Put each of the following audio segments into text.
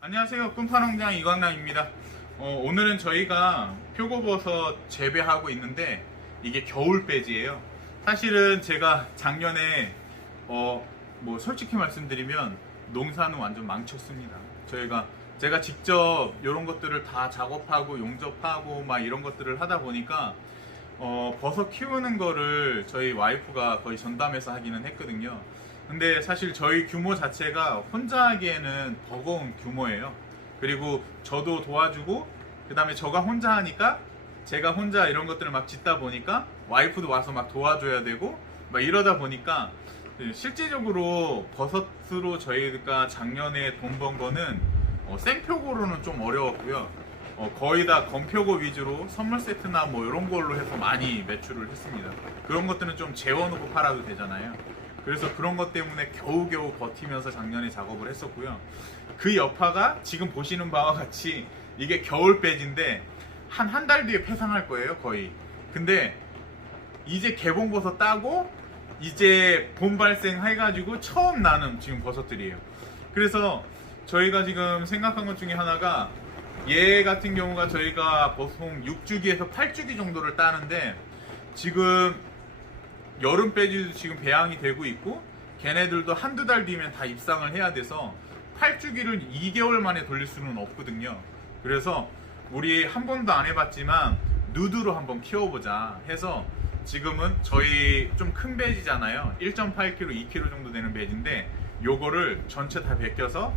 안녕하세요. 꿈파농장 이광남입니다. 오늘은 저희가 표고버섯 재배하고 있는데 이게 겨울 배지예요. 사실은 제가 작년에 뭐 솔직히 말씀드리면 농사는 완전 망쳤습니다. 제가 직접 이런 것들을 다 작업하고 용접하고 막 이런 것들을 하다 보니까 버섯 키우는 거를 저희 와이프가 거의 전담해서 하기는 했거든요. 근데 사실 저희 규모 자체가 혼자 하기에는 버거운 규모예요. 그리고 저도 도와주고, 그 다음에 저가 혼자 하니까 제가 혼자 이런 것들을 막 짓다 보니까 와이프도 와서 막 도와줘야 되고, 막 이러다 보니까 실질적으로 버섯으로 저희가 작년에 돈 번 거는 생표고로는 좀 어려웠고요. 거의 다 건표고 위주로 선물 세트나 뭐 이런 걸로 해서 많이 매출을 했습니다. 그런 것들은 좀 재워놓고 팔아도 되잖아요. 그래서 그런 것 때문에 겨우겨우 버티면서 작년에 작업을 했었고요. 그 여파가 지금 보시는 바와 같이 이게 겨울 배지인데 한 달 뒤에 폐상할 거예요, 거의. 근데 이제 개봉버섯 따고 이제 봄 발생 해가지고 처음 나는 지금 버섯들이에요. 그래서 저희가 지금 생각한 것 중에 하나가, 얘 같은 경우가 저희가 보통 6주기에서 8주기 정도를 따는데 지금 여름 배지도 지금 배양이 되고 있고, 걔네들도 한두 달 뒤면 다 입상을 해야 돼서 8주기를 2개월 만에 돌릴 수는 없거든요. 그래서 우리 한 번도 안 해봤지만 누드로 한번 키워보자 해서 지금은 저희 좀 큰 배지잖아요. 1.8kg, 2kg 정도 되는 배지인데 요거를 전체 다 벗겨서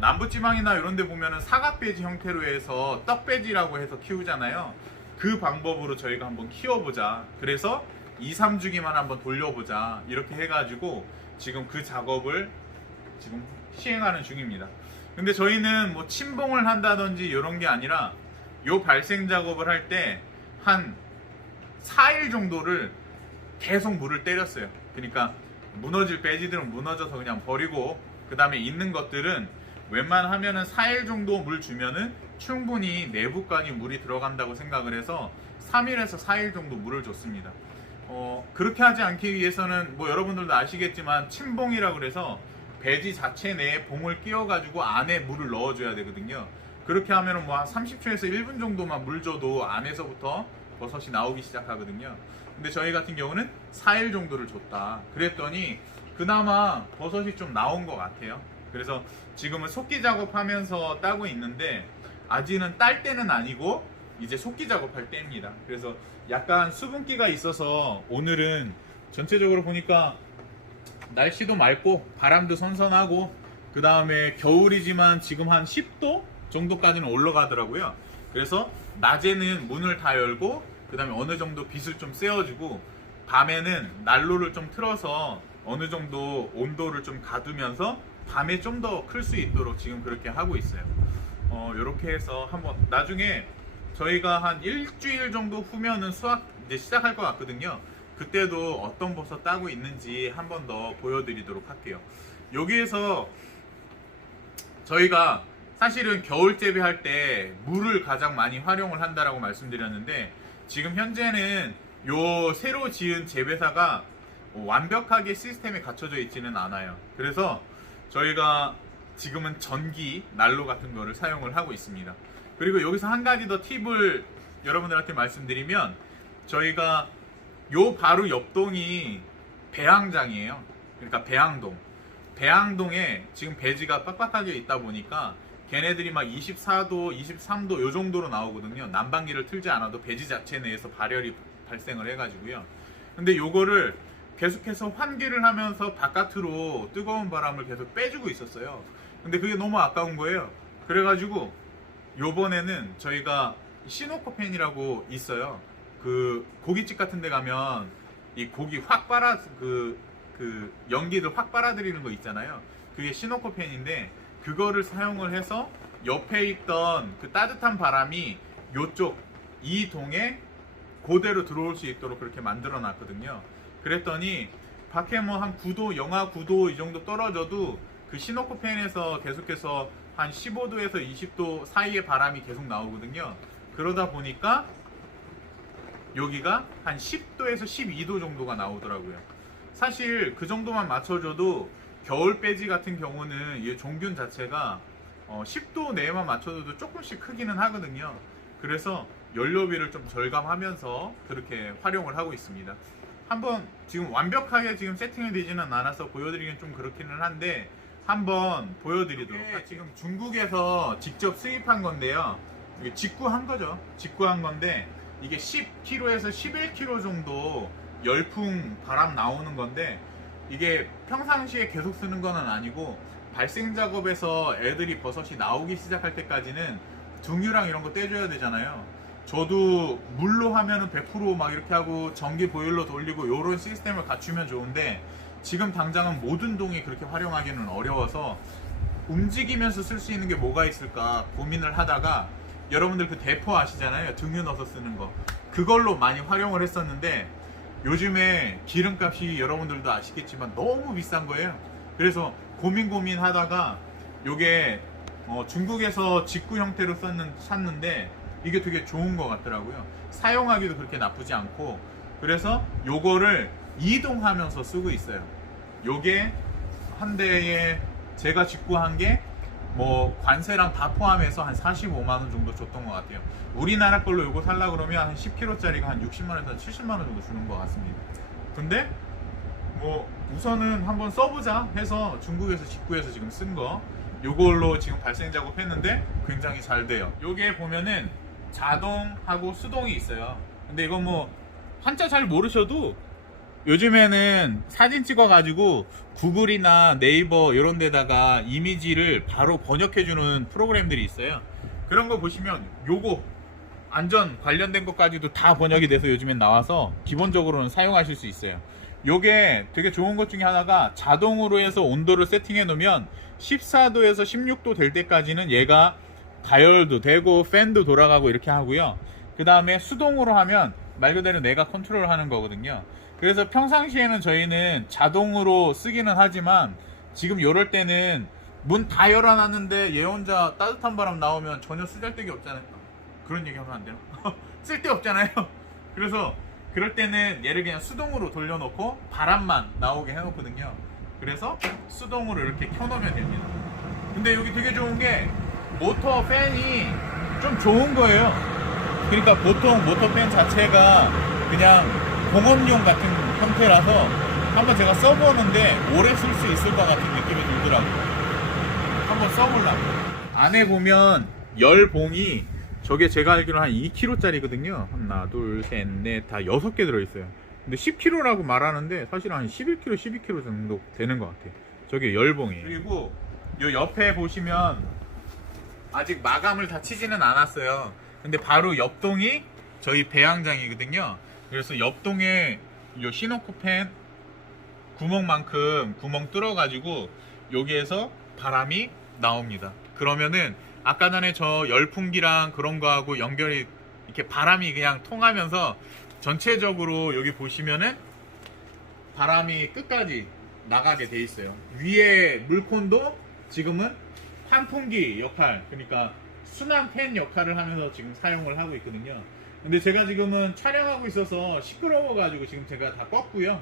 남부지방이나 이런 데 보면은 사각배지 형태로 해서 떡배지라고 해서 키우잖아요. 그 방법으로 저희가 한번 키워보자. 그래서 2, 3주기만 한번 돌려보자 이렇게 해가지고 지금 그 작업을 지금 시행하는 중입니다. 근데 저희는 뭐 침봉을 한다든지 이런 게 아니라 요 발생 작업을 할 때 한 4일 정도를 계속 물을 때렸어요. 그러니까 무너질 배지들은 무너져서 그냥 버리고, 그 다음에 있는 것들은 웬만하면은 4일 정도 물 주면은 충분히 내부까지 물이 들어간다고 생각을 해서 3일에서 4일 정도 물을 줬습니다. 그렇게 하지 않기 위해서는 뭐 여러분들도 아시겠지만 침봉이라고 그래서 배지 자체 내에 봉을 끼워가지고 안에 물을 넣어줘야 되거든요. 그렇게 하면은 뭐 한 30초에서 1분 정도만 물 줘도 안에서부터 버섯이 나오기 시작하거든요. 근데 저희 같은 경우는 4일 정도를 줬다. 그랬더니 그나마 버섯이 좀 나온 것 같아요. 그래서 지금은 속기 작업하면서 따고 있는데 아직은 딸 때는 아니고 이제 속기 작업할 때입니다. 그래서 약간 수분기가 있어서 오늘은 전체적으로 보니까 날씨도 맑고 바람도 선선하고, 그 다음에 겨울이지만 지금 한 10도 정도까지는 올라가더라고요. 그래서 낮에는 문을 다 열고, 그 다음에 어느 정도 빛을 좀 쐬어주고, 밤에는 난로를 좀 틀어서 어느 정도 온도를 좀 가두면서 밤에 좀 더 클 수 있도록 지금 그렇게 하고 있어요. 이렇게 해서 한번 나중에 저희가 한 일주일 정도 후면은 수확 이제 시작할 것 같거든요. 그때도 어떤 버섯 따고 있는지 한 번 더 보여드리도록 할게요. 여기에서 저희가 사실은 겨울 재배할 때 물을 가장 많이 활용을 한다라고 말씀드렸는데, 지금 현재는 요 새로 지은 재배사가 완벽하게 시스템에 갖춰져 있지는 않아요. 그래서 저희가 지금은 전기 난로 같은 거를 사용을 하고 있습니다. 그리고 여기서 한 가지 더 팁을 여러분들한테 말씀드리면, 저희가 요 바로 옆동이 배양장이에요. 그러니까 배양동에 지금 배지가 빡빡하게 있다 보니까 걔네들이 막 24도, 23도 요 정도로 나오거든요. 난방기를 틀지 않아도 배지 자체 내에서 발열이 발생을 해가지고요. 근데 요거를 계속해서 환기를 하면서 바깥으로 뜨거운 바람을 계속 빼주고 있었어요. 근데 그게 너무 아까운 거예요. 그래가지고 요번에는 저희가 시노코펜이라고 있어요. 그 고깃집 같은 데 가면 이 고기 확 빨아 그 연기를 확 빨아들이는 거 있잖아요. 그게 시노코펜인데 그거를 사용을 해서 옆에 있던 그 따뜻한 바람이 요쪽 이 동에 그대로 들어올 수 있도록 그렇게 만들어 놨거든요. 그랬더니 밖에 뭐 한 9도, 영하 9도 이 정도 떨어져도 그 시노코펜에서 계속해서 한 15도에서 20도 사이의 바람이 계속 나오거든요. 그러다 보니까 여기가 한 10도에서 12도 정도가 나오더라고요. 사실 그 정도만 맞춰줘도 겨울 배지 같은 경우는 이 종균 자체가 10도 내에만 맞춰도 조금씩 크기는 하거든요. 그래서 연료비를 좀 절감하면서 그렇게 활용을 하고 있습니다. 한번 지금 완벽하게 지금 세팅이 되지는 않아서 보여드리긴 좀 그렇기는 한데 한번 보여드리도록 할게요. 지금 중국에서 직접 수입한 건데요. 이게 직구한 거죠. 직구한 건데 이게 10kg에서 11kg 정도 열풍 바람 나오는 건데 이게 평상시에 계속 쓰는 거는 아니고 발생 작업에서 애들이 버섯이 나오기 시작할 때까지는 등유랑 이런 거 떼줘야 되잖아요. 저도 물로 하면은 100%막 이렇게 하고 전기 보일러 돌리고 요런 시스템을 갖추면 좋은데 지금 당장은 모든 동이 그렇게 활용하기는 어려워서 움직이면서 쓸 수 있는 게 뭐가 있을까 고민을 하다가 여러분들 그 대포 아시잖아요. 등유 넣어서 쓰는 거. 그걸로 많이 활용을 했었는데 요즘에 기름값이 여러분들도 아시겠지만 너무 비싼 거예요. 그래서 고민하다가 요게 중국에서 직구 형태로 샀는데 이게 되게 좋은 것 같더라고요. 사용하기도 그렇게 나쁘지 않고 그래서 요거를 이동하면서 쓰고 있어요. 요게 한 대에 제가 직구한 게 뭐 관세랑 다 포함해서 한 45만원 정도 줬던 것 같아요. 우리나라 걸로 요거 살라 그러면 한 10kg짜리가 한 60만원에서 70만원 정도 주는 것 같습니다. 근데 뭐 우선은 한번 써보자 해서 중국에서 직구해서 지금 쓴 거 요걸로 지금 발생 작업 했는데 굉장히 잘 돼요. 요게 보면은 자동하고 수동이 있어요. 근데 이거 뭐 한자 잘 모르셔도 요즘에는 사진 찍어가지고 구글이나 네이버 이런 데다가 이미지를 바로 번역해주는 프로그램들이 있어요. 그런 거 보시면 요거 안전 관련된 것까지도 다 번역이 돼서 요즘엔 나와서 기본적으로는 사용하실 수 있어요. 요게 되게 좋은 것 중에 하나가 자동으로 해서 온도를 세팅해 놓으면 14도에서 16도 될 때까지는 얘가 가열도 되고 팬도 돌아가고 이렇게 하고요. 그 다음에 수동으로 하면 말 그대로 내가 컨트롤 하는 거거든요. 그래서 평상시에는 저희는 자동으로 쓰기는 하지만 지금 이럴 때는 문 다 열어놨는데 얘 혼자 따뜻한 바람 나오면 전혀 쓰잘데기 없잖아요. 그런 얘기 하면 안 돼요. 쓸데 없잖아요. 그래서 그럴 때는 얘를 그냥 수동으로 돌려놓고 바람만 나오게 해놓거든요. 그래서 수동으로 이렇게 켜놓으면 됩니다. 근데 여기 되게 좋은 게 모터 팬이 좀 좋은 거예요. 그러니까 보통 모터 팬 자체가 그냥 공업용 같은 형태라서 한번 제가 써보는데 오래 쓸 수 있을 것 같은 느낌이 들더라고요. 한번 써보려고. 안에 보면 열봉이 저게 제가 알기로 한 2kg짜리거든요. 하나, 둘, 셋, 넷, 다 6개 들어있어요. 근데 10kg라고 말하는데 사실 한 11kg, 12kg 정도 되는 것 같아요. 저게 열봉이에요. 그리고 요 옆에 보시면 아직 마감을 다 치지는 않았어요. 근데 바로 옆동이 저희 배양장이거든요. 그래서 옆동에 요 시노코펜 구멍만큼 구멍 뚫어가지고 여기에서 바람이 나옵니다. 그러면은 아까 전에 저 열풍기랑 그런 거하고 연결이 이렇게 바람이 그냥 통하면서 전체적으로 여기 보시면은 바람이 끝까지 나가게 돼 있어요. 위에 물콘도 지금은 환풍기 역할, 그러니까 순환 팬 역할을 하면서 지금 사용을 하고 있거든요. 근데 제가 지금은 촬영하고 있어서 시끄러워가지고 지금 제가 다 껐고요.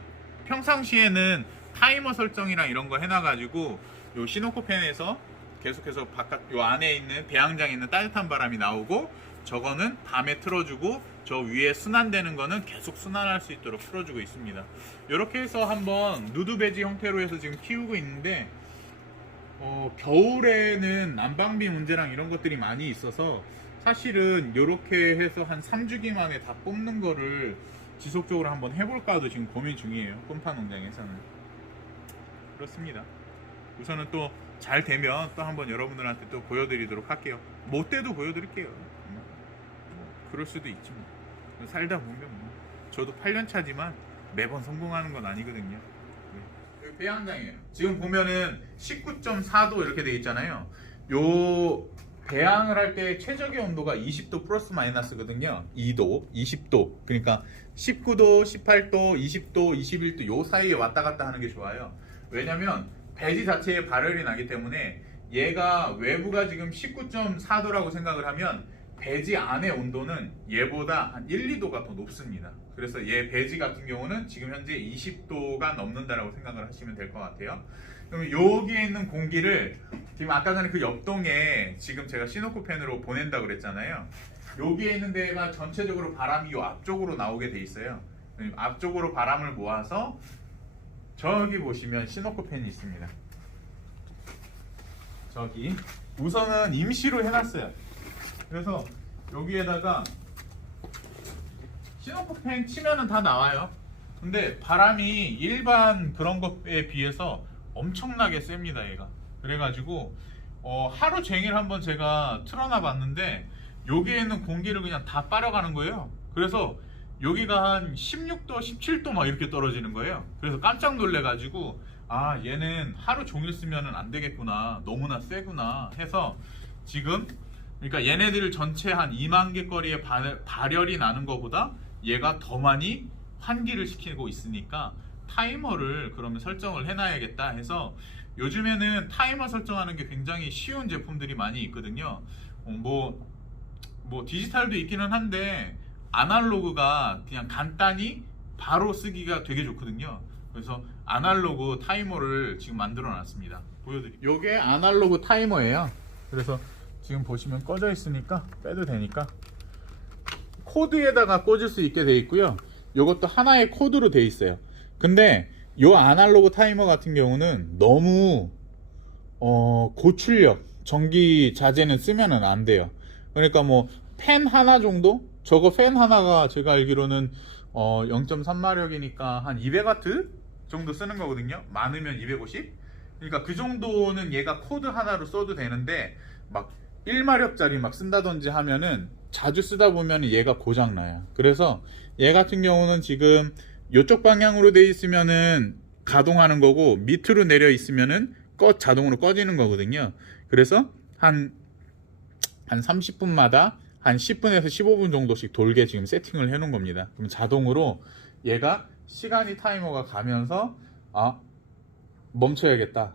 평상시에는 타이머 설정이랑 이런 거 해놔가지고 요 시노코펜에서 계속해서 바깥 요 안에 있는 배양장에 있는 따뜻한 바람이 나오고 저거는 밤에 틀어주고 저 위에 순환되는 거는 계속 순환할 수 있도록 틀어주고 있습니다. 이렇게 해서 한번 누드 배지 형태로 해서 지금 키우고 있는데 겨울에는 난방비 문제랑 이런 것들이 많이 있어서 사실은 이렇게 해서 한 3주기 만에 다 뽑는 거를 지속적으로 한번 해볼까도 지금 고민 중이에요. 꼼파 농장에서는. 그렇습니다. 우선은 또 잘 되면 또 한번 여러분들한테 또 보여드리도록 할게요. 못 돼도 보여드릴게요. 그럴 수도 있지 뭐. 살다 보면 뭐. 저도 8년 차지만 매번 성공하는 건 아니거든요. 여기 배양장이에요. 지금 보면은 19.4도 이렇게 돼 있잖아요. 요 배양을 할 때 최적의 온도가 20도 플러스 마이너스거든요. 2도, 20도. 그러니까 19도, 18도, 20도, 21도 요 사이에 왔다 갔다 하는 게 좋아요. 왜냐면 배지 자체에 발열이 나기 때문에 얘가 외부가 지금 19.4도라고 생각을 하면 배지 안의 온도는 얘보다 한 1, 2도가 더 높습니다. 그래서 얘 배지 같은 경우는 지금 현재 20도가 넘는다라고 생각을 하시면 될 것 같아요. 그럼 여기에 있는 공기를 지금 아까 전에 그 옆동에 지금 제가 시노코펜으로 보낸다 그랬잖아요. 여기에 있는 데가 전체적으로 바람이 요 앞쪽으로 나오게 돼 있어요. 앞쪽으로 바람을 모아서 저기 보시면 시노코펜이 있습니다. 저기 우선은 임시로 해놨어요. 그래서 여기에다가 시노코펜 치면은 다 나와요. 근데 바람이 일반 그런 것에 비해서 엄청나게 셉니다, 얘가. 그래가지고 하루 종일 한번 제가 틀어놔 봤는데 여기에 있는 공기를 그냥 다 빨아가는 거예요. 그래서 여기가 한 16도, 17도 막 이렇게 떨어지는 거예요. 그래서 깜짝 놀래가지고 아, 얘는 하루 종일 쓰면은 안 되겠구나, 너무나 세구나 해서 지금, 그러니까 얘네들 전체 한 2만 개 거리의 발열이 나는 것보다 얘가 더 많이 환기를 시키고 있으니까 타이머를 그러면 설정을 해놔야겠다 해서 요즘에는 타이머 설정하는 게 굉장히 쉬운 제품들이 많이 있거든요. 뭐 디지털도 있기는 한데 아날로그가 그냥 간단히 바로 쓰기가 되게 좋거든요. 그래서 아날로그 타이머를 지금 만들어 놨습니다. 보여드릴게요. 이게 아날로그 타이머예요. 그래서 지금 보시면 꺼져 있으니까 빼도 되니까 코드에다가 꽂을 수 있게 돼 있고요. 이것도 하나의 코드로 돼 있어요. 근데 이 아날로그 타이머 같은 경우는 너무 고출력 전기 자재는 쓰면은 안 돼요. 그러니까 뭐 팬 하나 정도? 저거 팬 하나가 제가 알기로는 0.3마력이니까 한 200W 정도 쓰는 거거든요. 많으면 250. 그러니까 그 정도는 얘가 코드 하나로 써도 되는데 막 1마력짜리 막 쓴다든지 하면은 자주 쓰다 보면 얘가 고장나요. 그래서 얘 같은 경우는 지금 이쪽 방향으로 돼 있으면은 가동하는 거고 밑으로 내려 있으면은 자동으로 꺼지는 거거든요. 그래서 한 30분마다 한 10분에서 15분 정도씩 돌게 지금 세팅을 해 놓은 겁니다. 그럼 자동으로 얘가 시간이 타이머가 가면서 멈춰야겠다,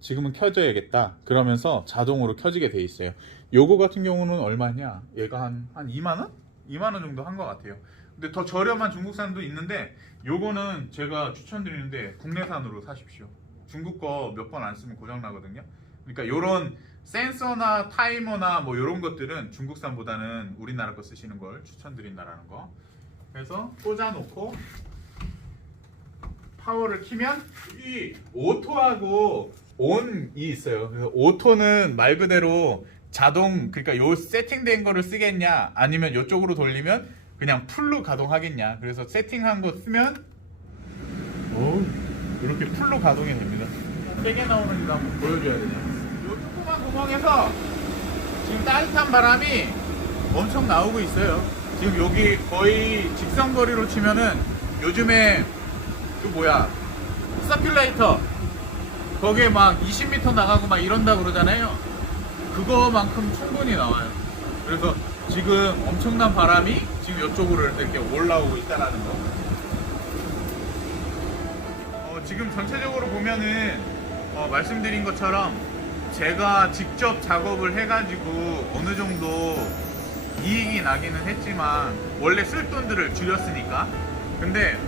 지금은 켜져야겠다 그러면서 자동으로 켜지게 돼 있어요. 요거 같은 경우는 얼마냐, 얘가 한 2만원? 2만원 정도 한 것 같아요. 근데 더 저렴한 중국산도 있는데 요거는 제가 추천드리는데 국내산으로 사십시오. 중국 거 몇 번 안 쓰면 고장 나거든요. 그러니까 요런 센서나 타이머나 뭐 요런 것들은 중국산보다는 우리나라 거 쓰시는 걸 추천드린다라는 거. 그래서 꽂아놓고 파워를 키면 이 오토하고 온이 있어요. 그래서 오토는 말 그대로 자동, 그러니까 요 세팅된 거를 쓰겠냐 아니면 요쪽으로 돌리면 그냥 풀로 가동하겠냐. 그래서 세팅한 거 쓰면 이렇게 풀로 가동이 됩니다. 세게 나오는지도 한번 보여줘야 되냐. 요 조그만 구멍에서 지금 따뜻한 바람이 엄청 나오고 있어요. 지금 여기 거의 직선거리로 치면은 요즘에 그 서큘레이터 거기에 막 20m 나가고 막 이런다 그러잖아요. 그거만큼 충분히 나와요. 그래서 지금 엄청난 바람이 지금 이쪽으로 이렇게 올라오고 있다라는 거. 지금 전체적으로 보면은 말씀드린 것처럼 제가 직접 작업을 해가지고 어느 정도 이익이 나기는 했지만 원래 쓸 돈들을 줄였으니까. 근데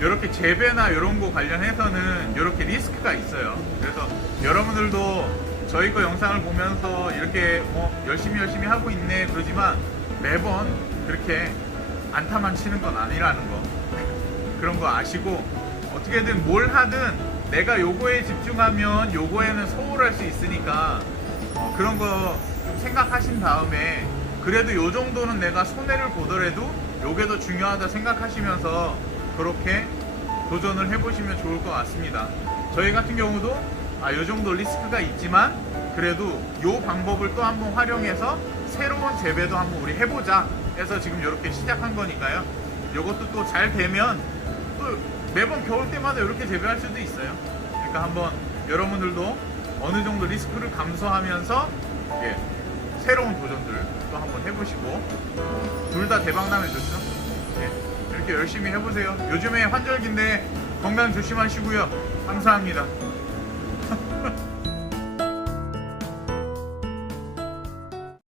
이렇게 재배나 이런 거 관련해서는 이렇게 리스크가 있어요. 그래서 여러분들도 저희 거 영상을 보면서 이렇게 열심히 하고 있네 그러지만 매번 그렇게 안타만 치는 건 아니라는 거, 그런 거 아시고 어떻게든 뭘 하든 내가 요거에 집중하면 요거에는 소홀할 수 있으니까 그런 거 좀 생각하신 다음에 그래도 요 정도는 내가 손해를 보더라도 요게 더 중요하다 생각하시면서 그렇게 도전을 해보시면 좋을 것 같습니다. 저희 같은 경우도 요 정도 리스크가 있지만 그래도 요 방법을 또 한번 활용해서 새로운 재배도 한번 우리 해보자 해서 지금 이렇게 시작한 거니까요. 요것도 또 잘 되면 또 매번 겨울 때마다 이렇게 재배할 수도 있어요. 그러니까 한번 여러분들도 어느 정도 리스크를 감수하면서 새로운 도전들 또 한번 해보시고 둘 다 대박나면 좋죠. 이렇게 열심히 해보세요. 요즘에 환절기인데 건강 조심하시고요. 감사합니다.